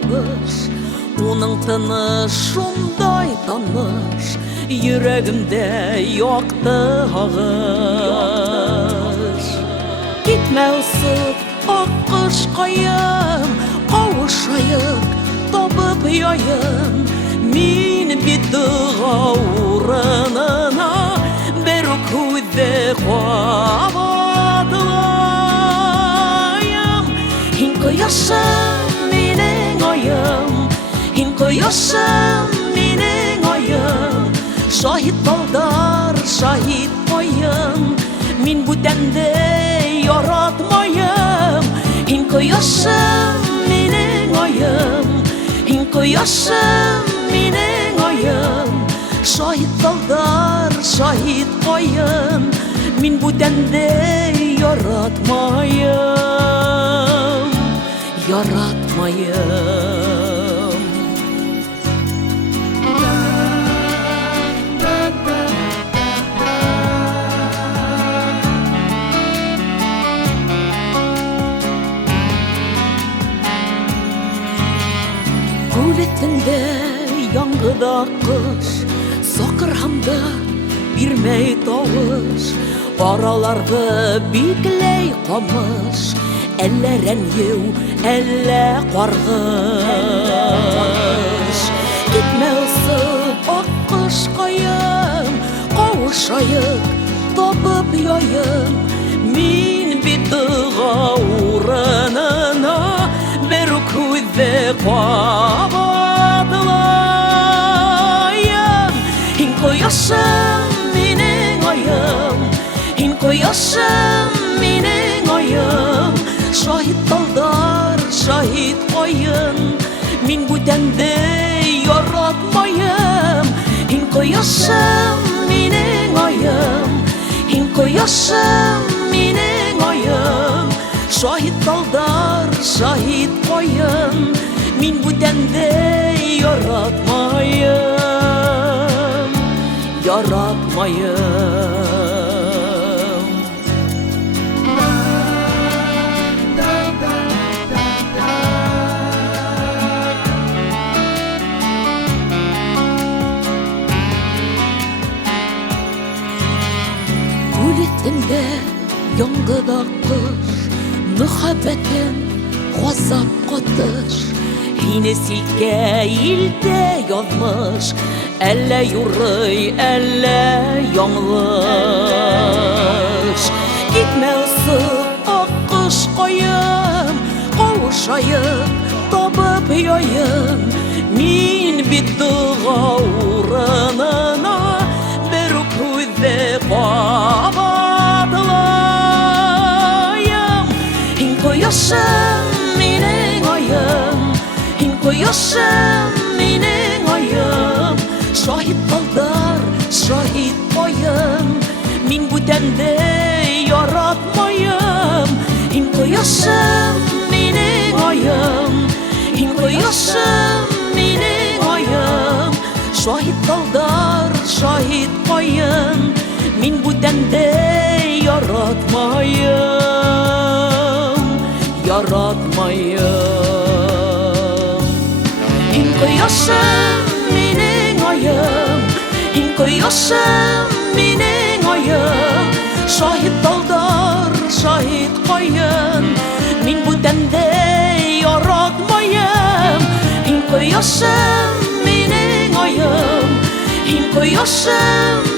табыш, оның тыныш шумдай таныш, yüreğimde yoktu ağış. Gitme ısıt akış kayım, kavuşayık tabıp yayım. Min bidığa uğrınına beruk hüdde kuavadılayım. Hin koyasın minin ayım, hin koyasın minin ayım. Şahit daldar, şahit koyum, min bu dende yaratmayım. Hin koyasın minin ayım, hin koyasın minin ayım. Şahit daldar, şahit koyum, min bu dende yaratmayım, yaratmayım. Gülütünde yangıda kış, sakır hamda birmey tavuş. Aralarda bikley kamış, elleren yev, elle kargış. Gitme ısıp akış kayım, kavuşayık tabıp yayım. Min bidığa uğrınına beruk hüdde kuavadılayım. Hin koyasın minin ayım, hin koyasın minin ayım. Şahit daldar, şahit koyun, min bu dende yaratmayım. Hin koyasın minin ayım, hin koyasın minin ayım. Şahit daldar, şahit koyun, min bu dende yaratmayım, yaratmayım. Gülütünde yangıda kış, muhabbetin gazap katış. Yine silke ilde yazmış, elle yurıy, elle yanlış. Gitme ısıp akış koyum, kavuşayık tabıp yayım. Min bidığa uğrınına beruk hüdde kuavadılayım. Hin koyasın minin ayım, hin koyasın minin ayım. Şahit daldar, şahit koyum, min bu dende yaratmayım. Hin koyasın minin ayım, hin koyasın minin ayım. Şahit daldar, şahit koyum, min bu dende yaratmayım, yaratmayım. Hin koyasın minin ayım, hin koyasın minin ayım. Şahit daldar, şahit koyun, min bu dende yaratmayım. Hin koyasın minin ayım, hin koyasın